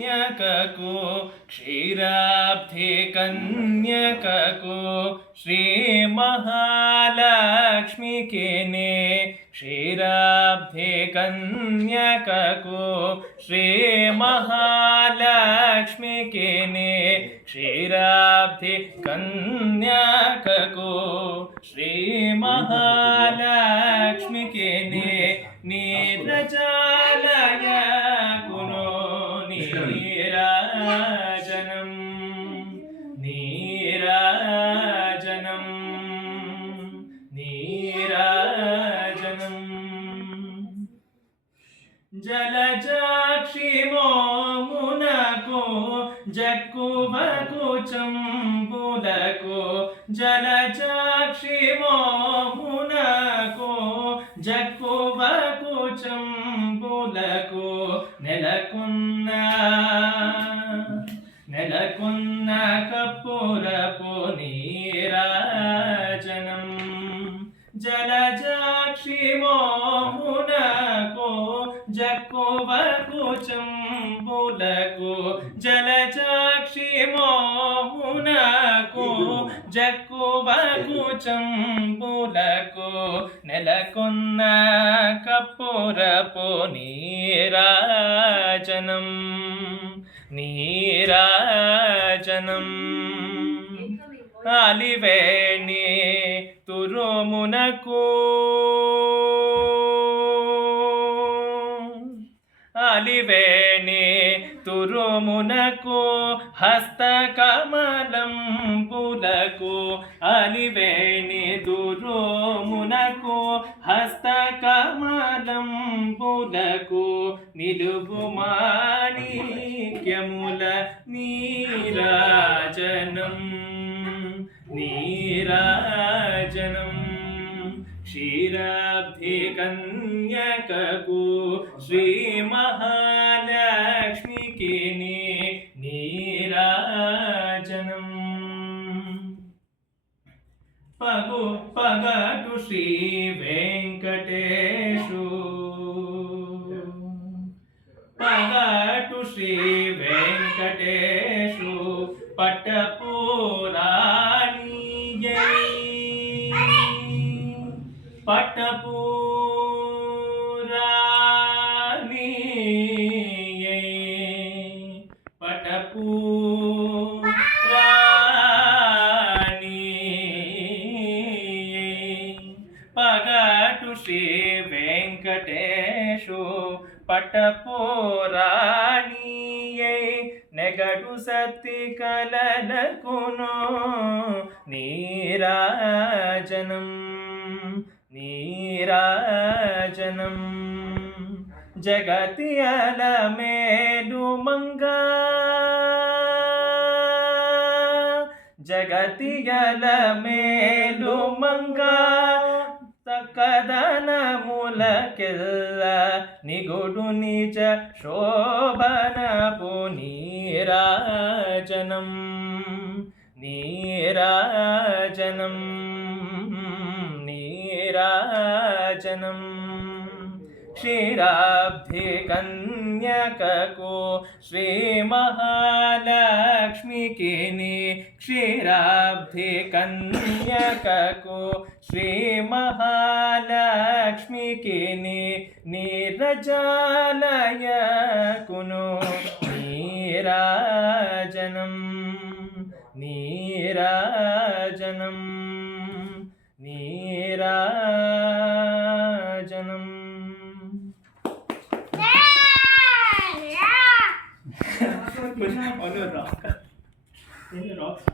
కన్యకకు క్షీరాబ్ధి కన్యకకు శ్రీ మహాలక్ష్మికి నే క్షీరాబ్ధి కన్యకకు శ్రీ మహాలక్ష్మికి నే క్షీరాబ్ధి కన్యకకు శ్రీ నీరాజనం నీరాజనం నీరాజనం జలజాక్షి మోమునకు జక్కువకు చంబులకు జలజాక్షి మోమునకు కప్పురపు నీరాజనం జలజాక్షి మోమునకు జక్కువకు చంబులకు జలజాక్షి మోమునకు జక్కువకు చంబులకు నెలకొన్న కప్పురపు నీరాజనం నీరాజనం అలివేణి తురుమునకు. అలివేణి తురుమునకు హస్తకమలం హస్తకమలంబులకు. అలివేణి దురుమునకు హస్తకమలంబులకు. నిలువు మాణిక్యముల నీరాజనం. నీరాజనం క్షీరాబ్ధి కన్యకకు శ్రీ మహాలక్ష్మికి నీరాజనం. పగు పగటు శ్రీ వెంకటేశు. పగటు శ్రీ వెంకటేశు పట్టపూరా పట్టపురాణి జై పగటు శ్రీ వెంకటేశు పట్టపురాణి నెగడు సతి కలలకును నీరాజనం. నీరాజనం జగతి అలమేలు మంగా. జగతి అలమేలు మంగా. సకదనములకెల్ల నిగుడు నిజ శోభనపు నీరాజనం. నీరాజనం నీరాజనం. క్షీరాబ్ధి కన్యకకు శ్రీ మహాలక్ష్మికి నీ క్షీరాబ్ధి కన్యకకు శ్రీ మహాలక్ష్మికి เหมือนหอเนิร์หรอเนิร์ดเหรอ